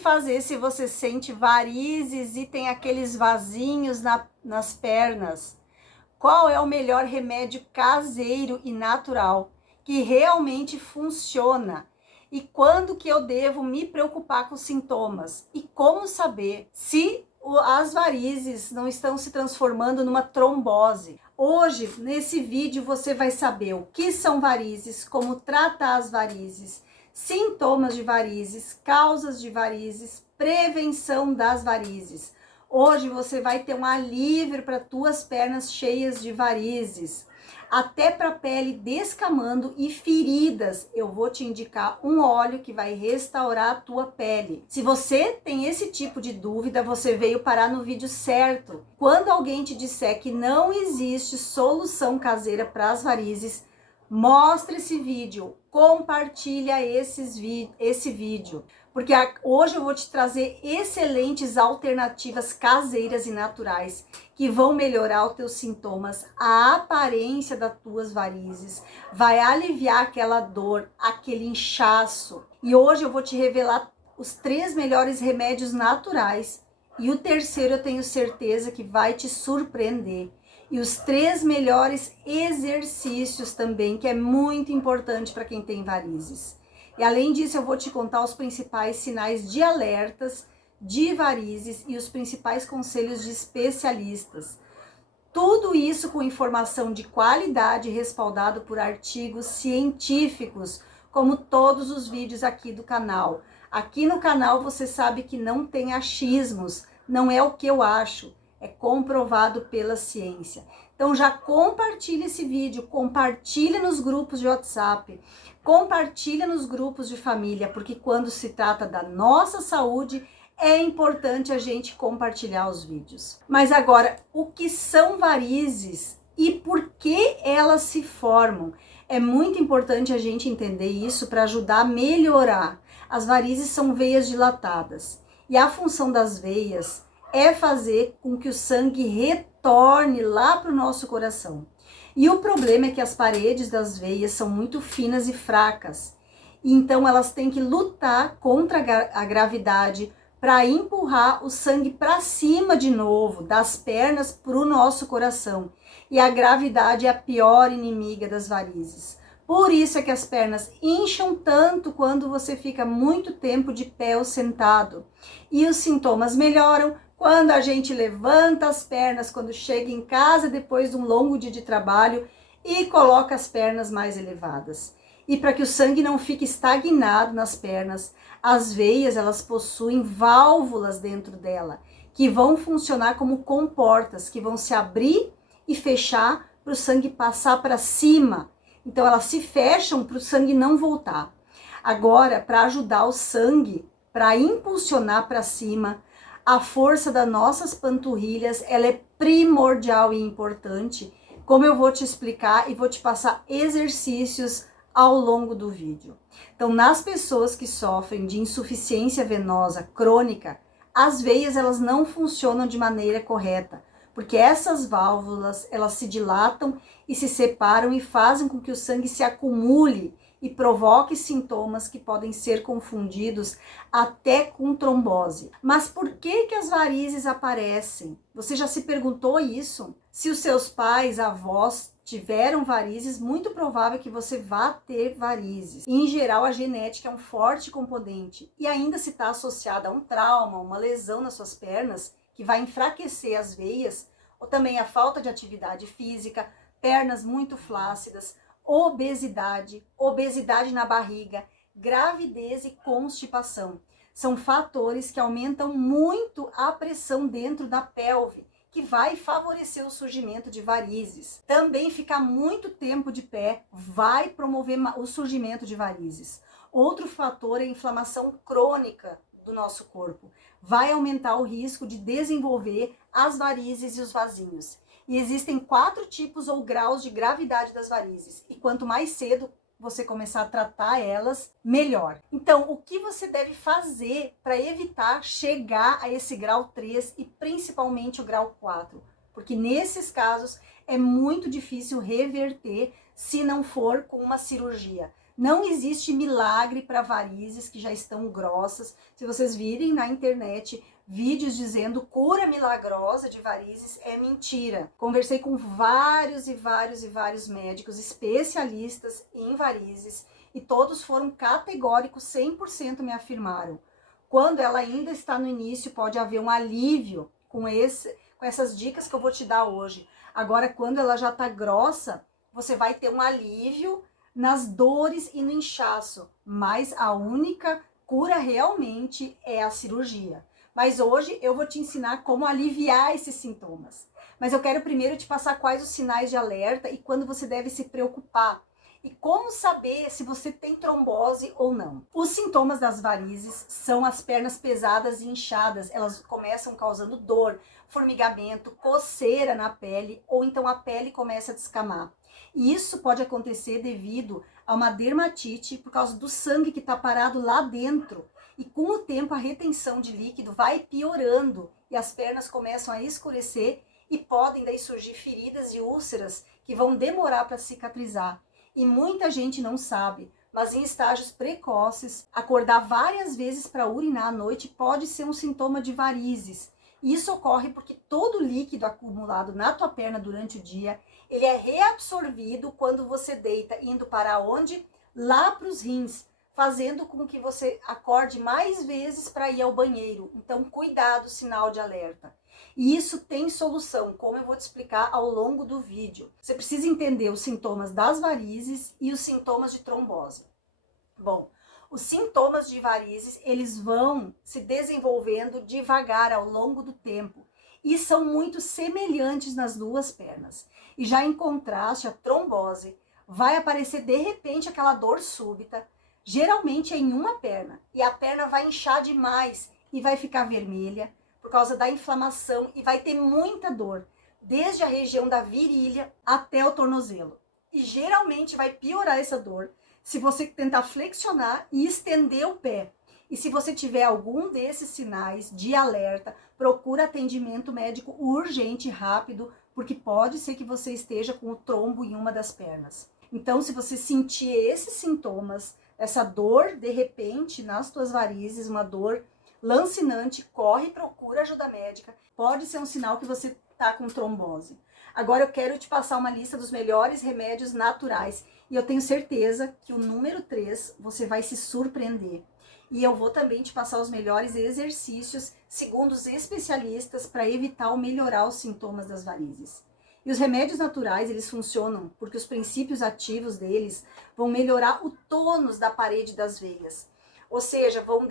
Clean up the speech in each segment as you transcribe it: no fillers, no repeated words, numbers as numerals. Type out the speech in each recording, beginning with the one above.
fazer se você sente varizes e tem aqueles vasinhos nas pernas? Qual é o melhor remédio caseiro e natural que realmente funciona? E quando que eu devo me preocupar com os sintomas? E como saber se as varizes não estão se transformando numa trombose? Hoje, nesse vídeo, você vai saber o que são varizes, como tratar as varizes, sintomas de varizes, causas de varizes, prevenção das varizes. Hoje você vai ter um alívio para tuas pernas cheias de varizes, até para pele descamando e feridas. Eu vou te indicar um óleo que vai restaurar a tua pele. Se você tem esse tipo de dúvida, você veio parar no vídeo certo. Quando alguém te disser que não existe solução caseira para as varizes, mostra esse vídeo, compartilha esse vídeo, porque hoje eu vou te trazer excelentes alternativas caseiras e naturais que vão melhorar os teus sintomas, a aparência das tuas varizes, vai aliviar aquela dor, aquele inchaço. E hoje eu vou te revelar os 3 melhores remédios naturais e o terceiro eu tenho certeza que vai te surpreender. E os 3 melhores exercícios também, que é muito importante para quem tem varizes. E além disso, eu vou te contar os principais sinais de alertas de varizes e os principais conselhos de especialistas. Tudo isso com informação de qualidade, respaldado por artigos científicos, como todos os vídeos aqui do canal. Aqui no canal você sabe que não tem achismos, não é o que eu acho. É comprovado pela ciência. Então já compartilha esse vídeo, compartilha nos grupos de WhatsApp, compartilha nos grupos de família, porque quando se trata da nossa saúde, é importante a gente compartilhar os vídeos. Mas agora, o que são varizes e por que elas se formam? É muito importante a gente entender isso para ajudar a melhorar. As varizes são veias dilatadas e a função das veias é fazer com que o sangue retorne lá para o nosso coração. E o problema é que as paredes das veias são muito finas e fracas. Então elas têm que lutar contra a gravidade para empurrar o sangue para cima de novo, das pernas para o nosso coração. E a gravidade é a pior inimiga das varizes. Por isso é que as pernas incham tanto quando você fica muito tempo de pé ou sentado. E os sintomas melhoram quando a gente levanta as pernas, quando chega em casa depois de um longo dia de trabalho e coloca as pernas mais elevadas. E para que o sangue não fique estagnado nas pernas, as veias elas possuem válvulas dentro dela, que vão funcionar como comportas, que vão se abrir e fechar para o sangue passar para cima. Então elas se fecham para o sangue não voltar. Agora, para ajudar o sangue, para impulsionar para cima, a força das nossas panturrilhas, ela é primordial e importante, como eu vou te explicar e vou te passar exercícios ao longo do vídeo. Então, nas pessoas que sofrem de insuficiência venosa crônica, as veias elas não funcionam de maneira correta, porque essas válvulas, elas se dilatam e se separam e fazem com que o sangue se acumule e provoque sintomas que podem ser confundidos até com trombose. Mas por que as varizes aparecem? Você já se perguntou isso? Se os seus pais, avós tiveram varizes, muito provável que você vá ter varizes. E, em geral, a genética é um forte componente e ainda se está associada a um trauma, uma lesão nas suas pernas, que vai enfraquecer as veias, ou também a falta de atividade física, pernas muito flácidas, obesidade na barriga, gravidez e constipação. São fatores que aumentam muito a pressão dentro da pelve, que vai favorecer o surgimento de varizes. Também ficar muito tempo de pé vai promover o surgimento de varizes. Outro fator é a inflamação crônica do nosso corpo. Vai aumentar o risco de desenvolver as varizes e os vasinhos. E existem 4 tipos ou graus de gravidade das varizes. E quanto mais cedo você começar a tratar elas, melhor. Então, o que você deve fazer para evitar chegar a esse grau 3 e principalmente o grau 4? Porque nesses casos é muito difícil reverter se não for com uma cirurgia. Não existe milagre para varizes que já estão grossas. Se vocês virem na internet vídeos dizendo cura milagrosa de varizes, é mentira. Conversei com vários médicos especialistas em varizes e todos foram categóricos, 100% me afirmaram. Quando ela ainda está no início, pode haver um alívio com essas dicas que eu vou te dar hoje. Agora, quando ela já está grossa, você vai ter um alívio nas dores e no inchaço, mas a única cura realmente é a cirurgia. Mas hoje eu vou te ensinar como aliviar esses sintomas. Mas eu quero primeiro te passar quais os sinais de alerta e quando você deve se preocupar. E como saber se você tem trombose ou não. Os sintomas das varizes são as pernas pesadas e inchadas. Elas começam causando dor, formigamento, coceira na pele ou então a pele começa a descamar. E isso pode acontecer devido a uma dermatite por causa do sangue que está parado lá dentro. E com o tempo a retenção de líquido vai piorando e as pernas começam a escurecer e podem daí surgir feridas e úlceras que vão demorar para cicatrizar. E muita gente não sabe, mas em estágios precoces, acordar várias vezes para urinar à noite pode ser um sintoma de varizes. E isso ocorre porque todo o líquido acumulado na tua perna durante o dia, ele é reabsorvido quando você deita, indo para onde? Lá para os rins, fazendo com que você acorde mais vezes para ir ao banheiro. Então, cuidado, sinal de alerta. E isso tem solução, como eu vou te explicar ao longo do vídeo. Você precisa entender os sintomas das varizes e os sintomas de trombose. Bom, os sintomas de varizes, eles vão se desenvolvendo devagar ao longo do tempo e são muito semelhantes nas duas pernas. E já em contraste, a trombose vai aparecer de repente aquela dor súbita, geralmente é em uma perna, e a perna vai inchar demais e vai ficar vermelha por causa da inflamação e vai ter muita dor, desde a região da virilha até o tornozelo. E geralmente vai piorar essa dor se você tentar flexionar e estender o pé. E se você tiver algum desses sinais de alerta, procura atendimento médico urgente, rápido, porque pode ser que você esteja com o trombo em uma das pernas. Então, se você sentir esses sintomas, essa dor de repente nas tuas varizes, uma dor lancinante, corre e procura ajuda médica. Pode ser um sinal que você está com trombose. Agora eu quero te passar uma lista dos melhores remédios naturais. E eu tenho certeza que o número 3 você vai se surpreender. E eu vou também te passar os melhores exercícios, segundo os especialistas, para evitar ou melhorar os sintomas das varizes. E os remédios naturais, eles funcionam porque os princípios ativos deles vão melhorar o tônus da parede das veias. Ou seja, vão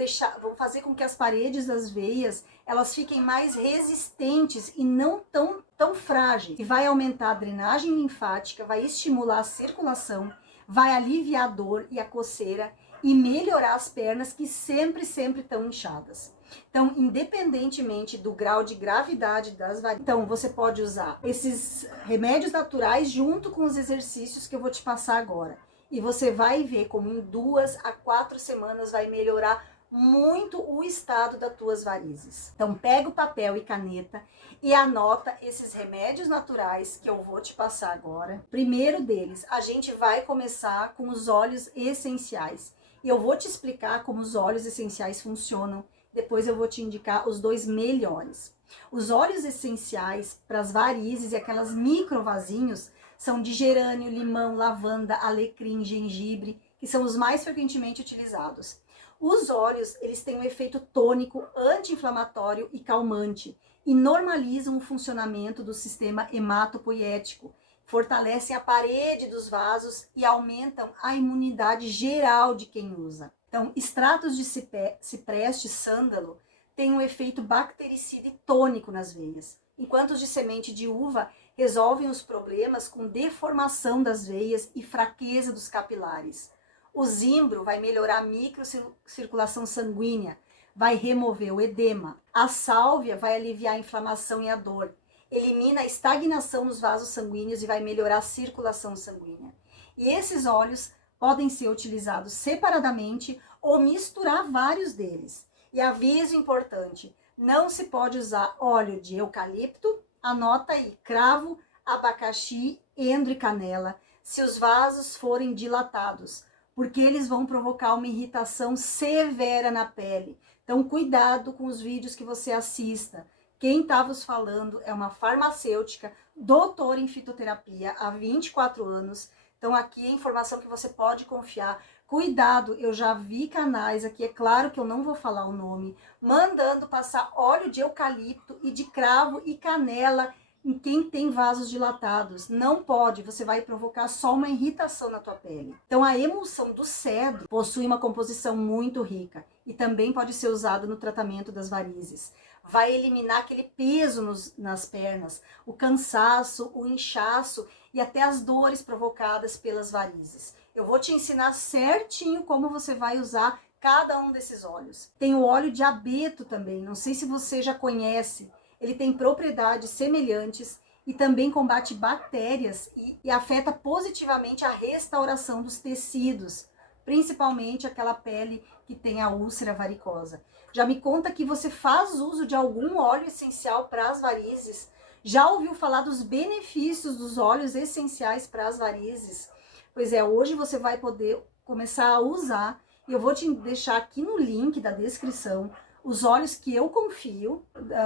fazer com que as paredes das veias elas fiquem mais resistentes e não tão frágeis. E vai aumentar a drenagem linfática, vai estimular a circulação, vai aliviar a dor e a coceira e melhorar as pernas que sempre estão inchadas. Então, independentemente do grau de gravidade das varizes, então você pode usar esses remédios naturais junto com os exercícios que eu vou te passar agora. E você vai ver como em 2 a 4 semanas vai melhorar muito o estado das tuas varizes. Então pega o papel e caneta e anota esses remédios naturais que eu vou te passar agora. Primeiro deles, a gente vai começar com os óleos essenciais. E eu vou te explicar como os óleos essenciais funcionam. Depois eu vou te indicar os 2 melhores. Os óleos essenciais para as varizes e aquelas microvasinhos são de gerânio, limão, lavanda, alecrim, gengibre, que são os mais frequentemente utilizados. Os óleos, eles têm um efeito tônico, anti-inflamatório e calmante e normalizam o funcionamento do sistema hematopoético, fortalecem a parede dos vasos e aumentam a imunidade geral de quem usa. Então, extratos de cipreste, sândalo, têm um efeito bactericida e tônico nas veias, enquanto os de semente de uva resolvem os problemas com deformação das veias e fraqueza dos capilares. O zimbro vai melhorar a microcirculação sanguínea, vai remover o edema. A sálvia vai aliviar a inflamação e a dor, elimina a estagnação nos vasos sanguíneos e vai melhorar a circulação sanguínea. E esses óleos podem ser utilizados separadamente ou misturar vários deles. E aviso importante, não se pode usar óleo de eucalipto, anota aí, cravo, abacaxi, endro e canela, se os vasos forem dilatados, porque eles vão provocar uma irritação severa na pele. Então, cuidado com os vídeos que você assista. Quem está vos falando é uma farmacêutica, doutora em fitoterapia há 24 anos. Então, aqui é informação que você pode confiar. Cuidado, eu já vi canais aqui, é claro que eu não vou falar o nome, mandando passar óleo de eucalipto e de cravo e canela em quem tem vasos dilatados. Não pode, você vai provocar só uma irritação na tua pele. Então a emulsão do cedro possui uma composição muito rica e também pode ser usada no tratamento das varizes. Vai eliminar aquele peso nas pernas, o cansaço, o inchaço e até as dores provocadas pelas varizes. Eu vou te ensinar certinho como você vai usar cada um desses óleos. Tem o óleo de abeto também, não sei se você já conhece. Ele tem propriedades semelhantes e também combate bactérias e afeta positivamente a restauração dos tecidos, principalmente aquela pele que tem a úlcera varicosa. Já me conta que você faz uso de algum óleo essencial para as varizes? Já ouviu falar dos benefícios dos óleos essenciais para as varizes? Pois é, hoje você vai poder começar a usar e eu vou te deixar aqui no link da descrição os óleos que eu confio,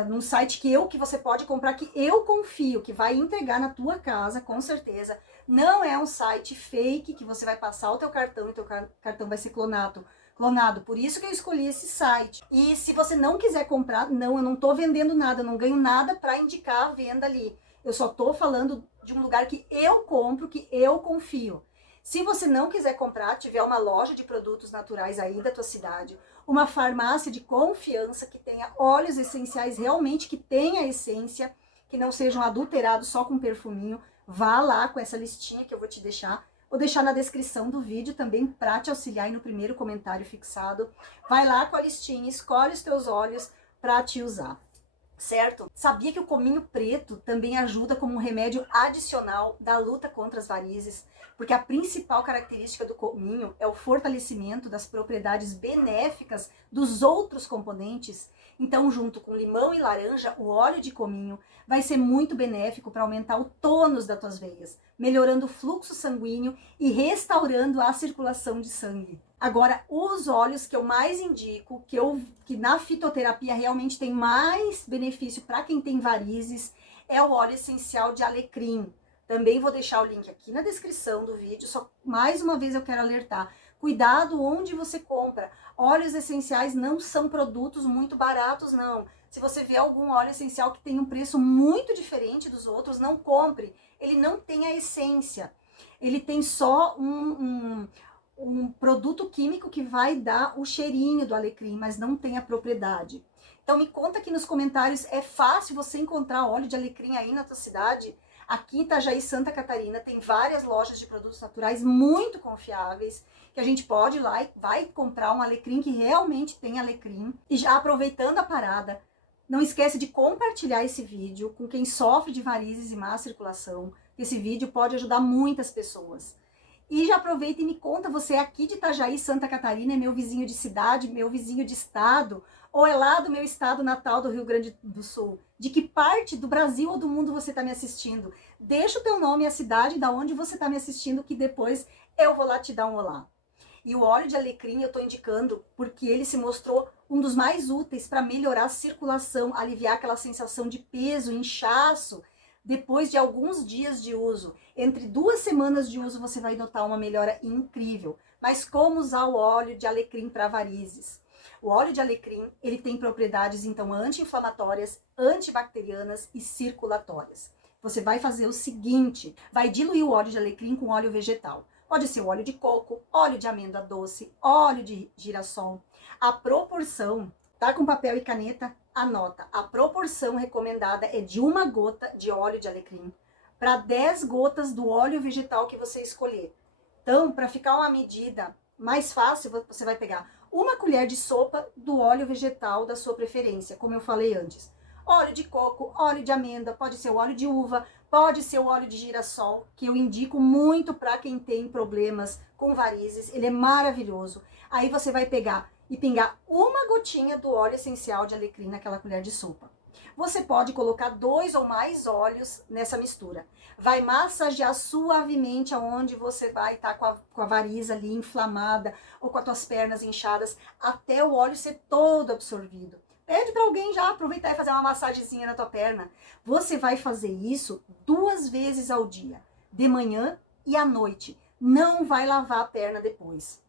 num site que você pode comprar, que eu confio, que vai entregar na tua casa, com certeza. Não é um site fake que você vai passar o teu cartão e teu cartão vai ser clonado. Por isso que eu escolhi esse site. E se você não quiser comprar, não, eu não tô vendendo nada, eu não ganho nada para indicar a venda ali. Eu só tô falando de um lugar que eu compro, que eu confio. Se você não quiser comprar, tiver uma loja de produtos naturais aí da tua cidade, uma farmácia de confiança que tenha óleos essenciais realmente que tenha essência, que não sejam adulterados só com perfuminho, vá lá com essa listinha que eu vou te deixar. Vou deixar na descrição do vídeo também para te auxiliar aí no primeiro comentário fixado. Vai lá com a listinha, escolhe os teus óleos para te usar. Certo? Sabia que o cominho preto também ajuda como um remédio adicional da luta contra as varizes? Porque a principal característica do cominho é o fortalecimento das propriedades benéficas dos outros componentes. Então, junto com limão e laranja, o óleo de cominho vai ser muito benéfico para aumentar o tônus das tuas veias, melhorando o fluxo sanguíneo e restaurando a circulação de sangue. Agora, os óleos que eu mais indico, que na fitoterapia realmente tem mais benefício para quem tem varizes, é o óleo essencial de alecrim. Também vou deixar o link aqui na descrição do vídeo, só mais uma vez eu quero alertar. Cuidado onde você compra. Óleos essenciais não são produtos muito baratos, não. Se você vê algum óleo essencial que tem um preço muito diferente dos outros, não compre. Ele não tem a essência. Ele tem só um produto químico que vai dar o cheirinho do alecrim, mas não tem a propriedade. Então me conta aqui nos comentários, é fácil você encontrar óleo de alecrim aí na tua cidade? Aqui em Itajaí, Santa Catarina, tem várias lojas de produtos naturais muito confiáveis, que a gente pode ir lá e vai comprar um alecrim que realmente tem alecrim. E já aproveitando a parada, não esquece de compartilhar esse vídeo com quem sofre de varizes e má circulação. Esse vídeo pode ajudar muitas pessoas. E já aproveita e me conta, você é aqui de Itajaí, Santa Catarina, é meu vizinho de cidade, meu vizinho de estado, ou é lá do meu estado natal do Rio Grande do Sul? De que parte do Brasil ou do mundo você está me assistindo? Deixa o teu nome e a cidade da onde você está me assistindo, que depois eu vou lá te dar um olá. E o óleo de alecrim eu estou indicando porque ele se mostrou um dos mais úteis para melhorar a circulação, aliviar aquela sensação de peso, inchaço, depois de alguns dias de uso. Entre 2 semanas de uso você vai notar uma melhora incrível. Mas como usar o óleo de alecrim para varizes? O óleo de alecrim, ele tem propriedades então anti-inflamatórias, antibacterianas e circulatórias. Você vai fazer o seguinte, vai diluir o óleo de alecrim com óleo vegetal. Pode ser óleo de coco, óleo de amêndoa doce, óleo de girassol. A proporção, tá com papel e caneta? Anota, a proporção recomendada é de 1 gota de óleo de alecrim para 10 gotas do óleo vegetal que você escolher. Então, para ficar uma medida mais fácil, você vai pegar 1 colher de sopa do óleo vegetal da sua preferência, como eu falei antes. Óleo de coco, óleo de amêndoa, pode ser o óleo de uva, pode ser o óleo de girassol, que eu indico muito para quem tem problemas com varizes, ele é maravilhoso. Aí você vai pegar e pingar 1 gotinha do óleo essencial de alecrim naquela colher de sopa. Você pode colocar 2 ou mais óleos nessa mistura. Vai massagear suavemente aonde você vai estar com a variz ali inflamada ou com as tuas pernas inchadas, até o óleo ser todo absorvido. Pede para alguém já aproveitar e fazer uma massagenzinha na tua perna. Você vai fazer isso 2 vezes ao dia, de manhã e à noite. Não vai lavar a perna depois.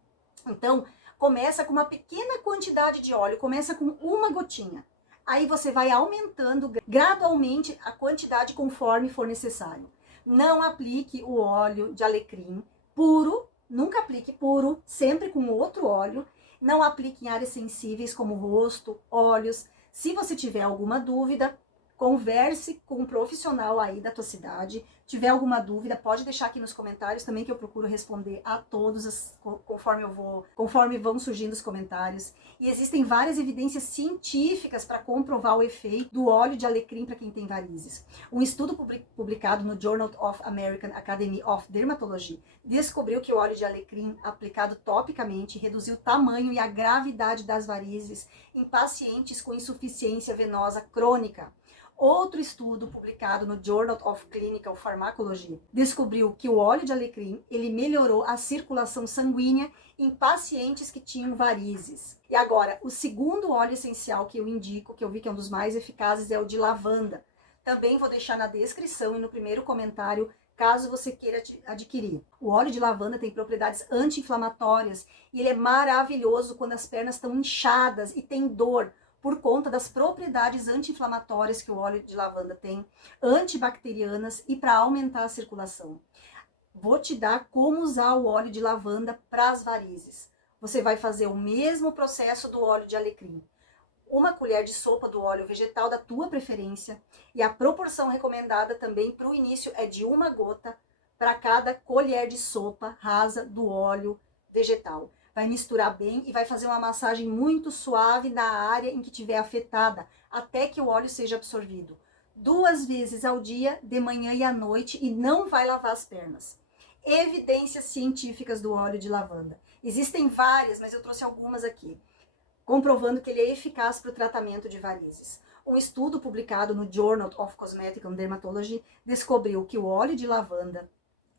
Então, começa com uma pequena quantidade de óleo, começa com uma gotinha. Aí você vai aumentando gradualmente a quantidade conforme for necessário. Não aplique o óleo de alecrim puro, nunca aplique puro, sempre com outro óleo. Não aplique em áreas sensíveis como rosto, olhos. Se você tiver alguma dúvida, converse com um profissional aí da tua cidade. Tiver alguma dúvida, pode deixar aqui nos comentários também, que eu procuro responder a todos conforme vão surgindo os comentários. E existem várias evidências científicas para comprovar o efeito do óleo de alecrim para quem tem varizes. Um estudo publicado no Journal of American Academy of Dermatology descobriu que o óleo de alecrim aplicado topicamente reduziu o tamanho e a gravidade das varizes em pacientes com insuficiência venosa crônica. Outro estudo publicado no Journal of Clinical Pharmacology descobriu que o óleo de alecrim ele melhorou a circulação sanguínea em pacientes que tinham varizes. E agora, o segundo óleo essencial que eu indico, que eu vi que é um dos mais eficazes, é o de lavanda. Também vou deixar na descrição e no primeiro comentário, caso você queira adquirir. O óleo de lavanda tem propriedades anti-inflamatórias e ele é maravilhoso quando as pernas estão inchadas e tem dor, por conta das propriedades anti-inflamatórias que o óleo de lavanda tem, antibacterianas e para aumentar a circulação. Vou te dar como usar o óleo de lavanda para as varizes. Você vai fazer o mesmo processo do óleo de alecrim. 1 colher de sopa do óleo vegetal da tua preferência, e a proporção recomendada também para o início é de 1 gota para cada colher de sopa rasa do óleo vegetal. Vai misturar bem e vai fazer uma massagem muito suave na área em que estiver afetada, até que o óleo seja absorvido. 2 vezes ao dia, de manhã e à noite, e não vai lavar as pernas. Evidências científicas do óleo de lavanda. Existem várias, mas eu trouxe algumas aqui, comprovando que ele é eficaz para o tratamento de varizes. Um estudo publicado no Journal of Cosmetic and Dermatology descobriu que o óleo de lavanda,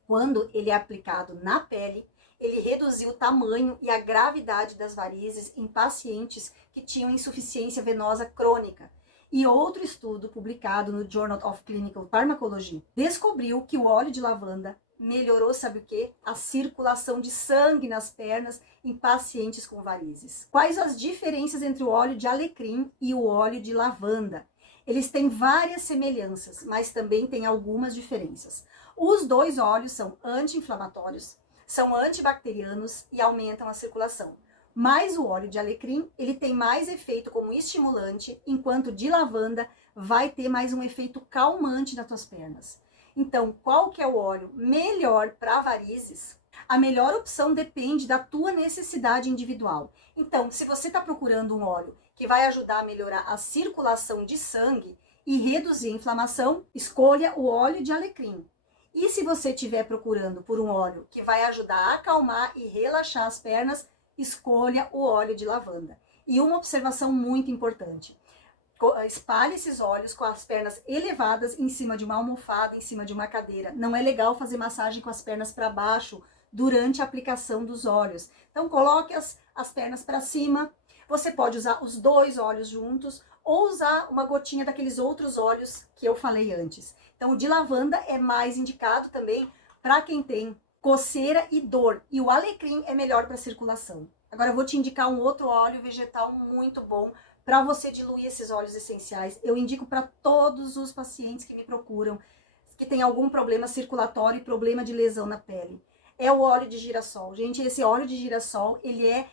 quando ele é aplicado na pele, ele reduziu o tamanho e a gravidade das varizes em pacientes que tinham insuficiência venosa crônica. E outro estudo publicado no Journal of Clinical Pharmacology descobriu que o óleo de lavanda melhorou, sabe o quê? A circulação de sangue nas pernas em pacientes com varizes. Quais as diferenças entre o óleo de alecrim e o óleo de lavanda? Eles têm várias semelhanças, mas também têm algumas diferenças. Os 2 óleos são anti-inflamatórios, são antibacterianos e aumentam a circulação. Mas o óleo de alecrim, ele tem mais efeito como estimulante, enquanto o de lavanda vai ter mais um efeito calmante nas tuas pernas. Então, qual que é o óleo melhor para varizes? A melhor opção depende da tua necessidade individual. Então, se você está procurando um óleo que vai ajudar a melhorar a circulação de sangue e reduzir a inflamação, escolha o óleo de alecrim. E se você estiver procurando por um óleo que vai ajudar a acalmar e relaxar as pernas, escolha o óleo de lavanda. E uma observação muito importante: espalhe esses óleos com as pernas elevadas em cima de uma almofada, em cima de uma cadeira. Não é legal fazer massagem com as pernas para baixo durante a aplicação dos óleos. Então coloque as pernas para cima. Você pode usar os 2 óleos juntos ou usar uma gotinha daqueles outros óleos que eu falei antes. Então o de lavanda é mais indicado também para quem tem coceira e dor. E o alecrim é melhor para circulação. Agora eu vou te indicar um outro óleo vegetal muito bom para você diluir esses óleos essenciais. Eu indico para todos os pacientes que me procuram, que tem algum problema circulatório e problema de lesão na pele. É o óleo de girassol. Gente, esse óleo de girassol, ele é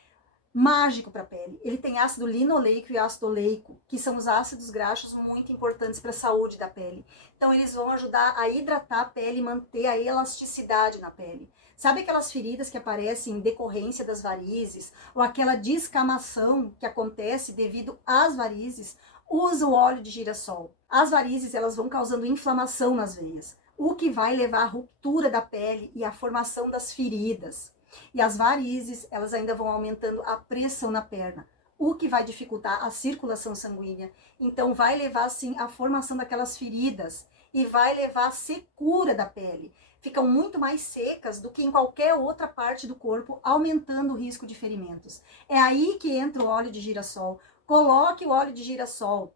mágico para a pele. Ele tem ácido linoleico e ácido oleico, que são os ácidos graxos muito importantes para a saúde da pele. Então eles vão ajudar a hidratar a pele e manter a elasticidade na pele. Sabe aquelas feridas que aparecem em decorrência das varizes, ou aquela descamação que acontece devido às varizes? Usa o óleo de girassol. As varizes, elas vão causando inflamação nas veias, o que vai levar à ruptura da pele e à formação das feridas. E as varizes, elas ainda vão aumentando a pressão na perna, o que vai dificultar a circulação sanguínea. Então vai levar sim à formação daquelas feridas e vai levar à secura da pele. Ficam muito mais secas do que em qualquer outra parte do corpo, aumentando o risco de ferimentos. É aí que entra o óleo de girassol. Coloque o óleo de girassol.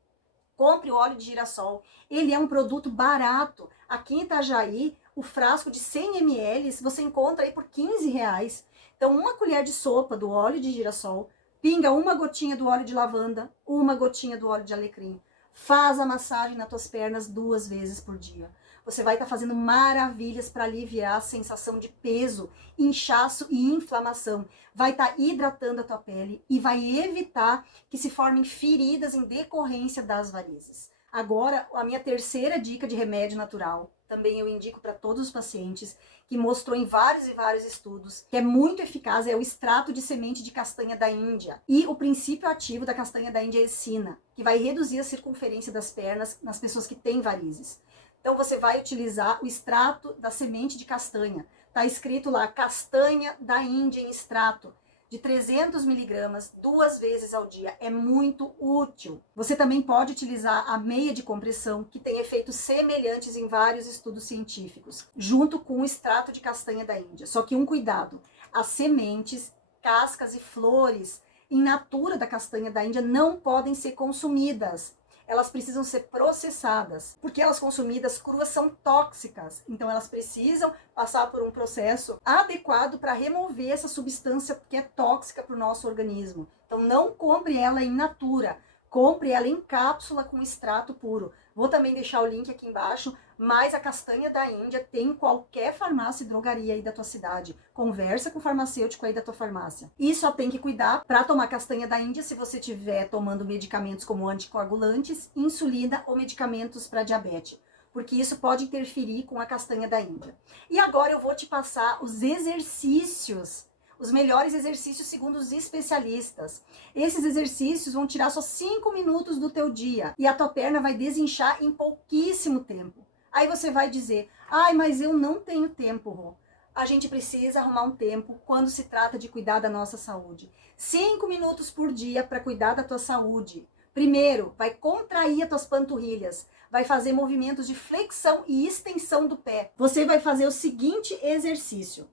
Compre o óleo de girassol. Ele é um produto barato. Aqui em Itajaí, o frasco de 100 ml você encontra aí por R$ 15. Então, uma colher de sopa do óleo de girassol, pinga uma gotinha do óleo de lavanda, uma gotinha do óleo de alecrim. Faz a massagem nas tuas pernas 2 vezes por dia. Você vai estar fazendo maravilhas para aliviar a sensação de peso, inchaço e inflamação. Vai estar hidratando a tua pele e vai evitar que se formem feridas em decorrência das varizes. Agora, a minha terceira dica de remédio natural, também eu indico para todos os pacientes, que mostrou em vários e vários estudos, que é muito eficaz, é o extrato de semente de castanha da Índia. E o princípio ativo da castanha da Índia é essina, que vai reduzir a circunferência das pernas nas pessoas que têm varizes. Então você vai utilizar o extrato da semente de castanha. Tá escrito lá, castanha da Índia em extrato, de 300 miligramas, 2 vezes ao dia. É muito útil. Você também pode utilizar a meia de compressão, que tem efeitos semelhantes em vários estudos científicos, junto com o extrato de castanha da Índia. Só que um cuidado, as sementes, cascas e flores in natura da castanha da Índia não podem ser consumidas. Elas precisam ser processadas, porque elas consumidas cruas são tóxicas. Então elas precisam passar por um processo adequado para remover essa substância que é tóxica para o nosso organismo. Então não compre ela in natura, compre ela em cápsula com extrato puro. Vou também deixar o link aqui embaixo, mas a castanha da Índia tem em qualquer farmácia e drogaria aí da tua cidade. Conversa com o farmacêutico aí da tua farmácia. E só tem que cuidar para tomar castanha da Índia se você estiver tomando medicamentos como anticoagulantes, insulina ou medicamentos para diabetes, porque isso pode interferir com a castanha da Índia. E agora eu vou te passar os exercícios, os melhores exercícios segundo os especialistas. Esses exercícios vão tirar só 5 minutos do teu dia e a tua perna vai desinchar em pouquíssimo tempo. Aí você vai dizer, ai, mas eu não tenho tempo, Rô. A gente precisa arrumar um tempo quando se trata de cuidar da nossa saúde. 5 minutos por dia para cuidar da tua saúde. Primeiro, vai contrair as tuas panturrilhas, vai fazer movimentos de flexão e extensão do pé. Você vai fazer o seguinte exercício.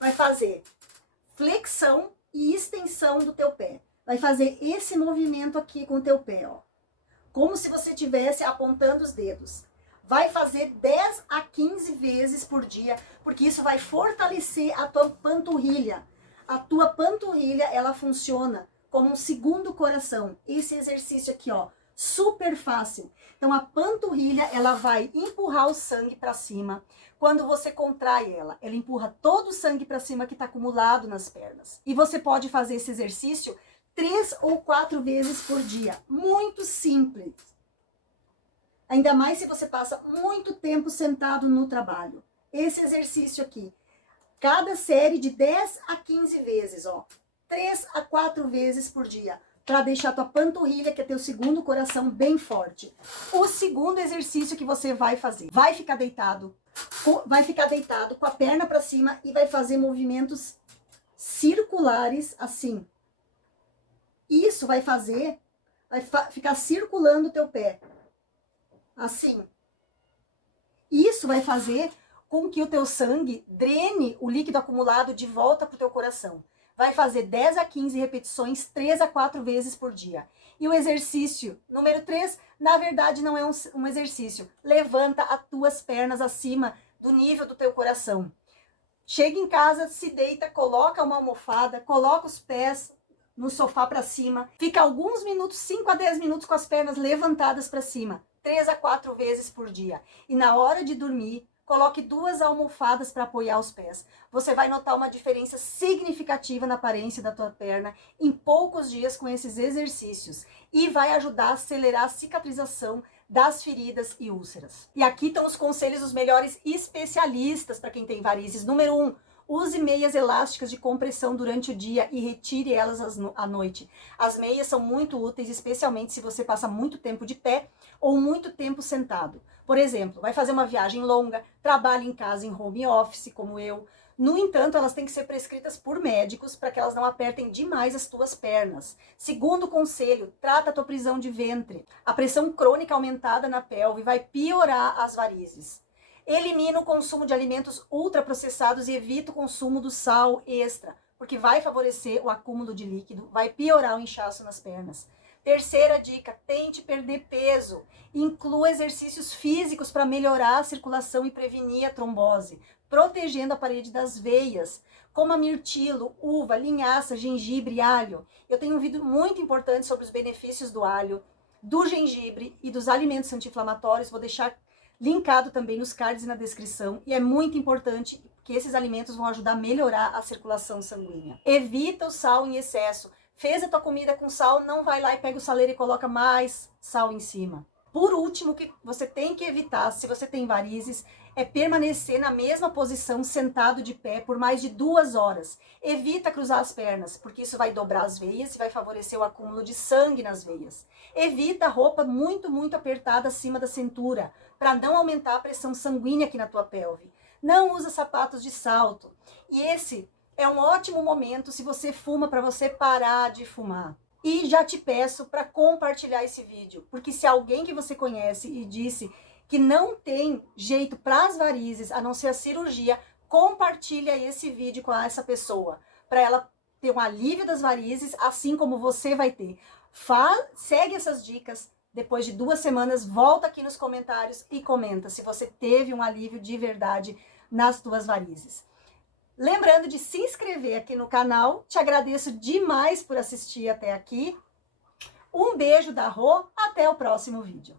Vai fazer flexão e extensão do teu pé. Vai fazer esse movimento aqui com o teu pé, ó. Como se você estivesse apontando os dedos. Vai fazer 10 a 15 vezes por dia, porque isso vai fortalecer a tua panturrilha. A tua panturrilha, ela funciona como um segundo coração. Esse exercício aqui, ó, super fácil. Então a panturrilha, ela vai empurrar o sangue para cima. Quando você contrai ela, ela empurra todo o sangue para cima que está acumulado nas pernas. E você pode fazer esse exercício 3 ou 4 vezes por dia. Muito simples. Ainda mais se você passa muito tempo sentado no trabalho. Esse exercício aqui, cada série de 10 a 15 vezes, ó. 3 a 4 vezes por dia, para deixar tua panturrilha, que é teu segundo coração, bem forte. O segundo exercício que você vai fazer, vai ficar deitado com a perna para cima e vai fazer movimentos circulares assim. Isso vai fazer, ficar circulando o teu pé, assim. Isso vai fazer com que o teu sangue drene o líquido acumulado de volta para o teu coração. Vai fazer 10 a 15 repetições, 3 a 4 vezes por dia. E o exercício número 3, na verdade, não é um exercício. Levanta as tuas pernas acima do nível do teu coração. Chega em casa, se deita, coloca uma almofada, coloca os pés no sofá para cima. Fica alguns minutos, 5 a 10 minutos com as pernas levantadas para cima. 3 a 4 vezes por dia. E na hora de dormir, coloque 2 almofadas para apoiar os pés. Você vai notar uma diferença significativa na aparência da tua perna em poucos dias com esses exercícios. E vai ajudar a acelerar a cicatrização das feridas e úlceras. E aqui estão os conselhos dos melhores especialistas para quem tem varizes. Número 1. Use meias elásticas de compressão durante o dia e retire elas à noite. As meias são muito úteis, especialmente se você passa muito tempo de pé ou muito tempo sentado. Por exemplo, vai fazer uma viagem longa, trabalha em casa em home office, como eu, No entanto, elas têm que ser prescritas por médicos para que elas não apertem demais as tuas pernas. Segundo conselho, trata a tua prisão de ventre. A pressão crônica aumentada na pelve vai piorar as varizes. Elimina o consumo de alimentos ultraprocessados e evita o consumo do sal extra, porque vai favorecer o acúmulo de líquido, vai piorar o inchaço nas pernas. Terceira dica, tente perder peso. Inclua exercícios físicos para melhorar a circulação e prevenir a trombose, protegendo a parede das veias. Coma mirtilo, uva, linhaça, gengibre, alho. Eu tenho um vídeo muito importante sobre os benefícios do alho, do gengibre e dos alimentos anti-inflamatórios. Vou deixar linkado também nos cards e na descrição. E é muito importante que esses alimentos vão ajudar a melhorar a circulação sanguínea. Evita o sal em excesso. Fez a tua comida com sal, não vai lá e pega o saleiro e coloca mais sal em cima. Por último, o que você tem que evitar, se você tem varizes, é permanecer na mesma posição, sentado de pé, por mais de 2 horas. Evita cruzar as pernas, porque isso vai dobrar as veias e vai favorecer o acúmulo de sangue nas veias. Evita roupa muito apertada acima da cintura, para não aumentar a pressão sanguínea aqui na tua pelve. Não usa sapatos de salto. E esse é um ótimo momento, se você fuma, para você parar de fumar. E já te peço para compartilhar esse vídeo, porque se alguém que você conhece e disse que não tem jeito para as varizes, a não ser a cirurgia, compartilha esse vídeo com essa pessoa, para ela ter um alívio das varizes, assim como você vai ter. Segue essas dicas, depois de 2 semanas, volta aqui nos comentários e comenta se você teve um alívio de verdade nas tuas varizes. Lembrando de se inscrever aqui no canal, te agradeço demais por assistir até aqui. Um beijo da Rô, até o próximo vídeo.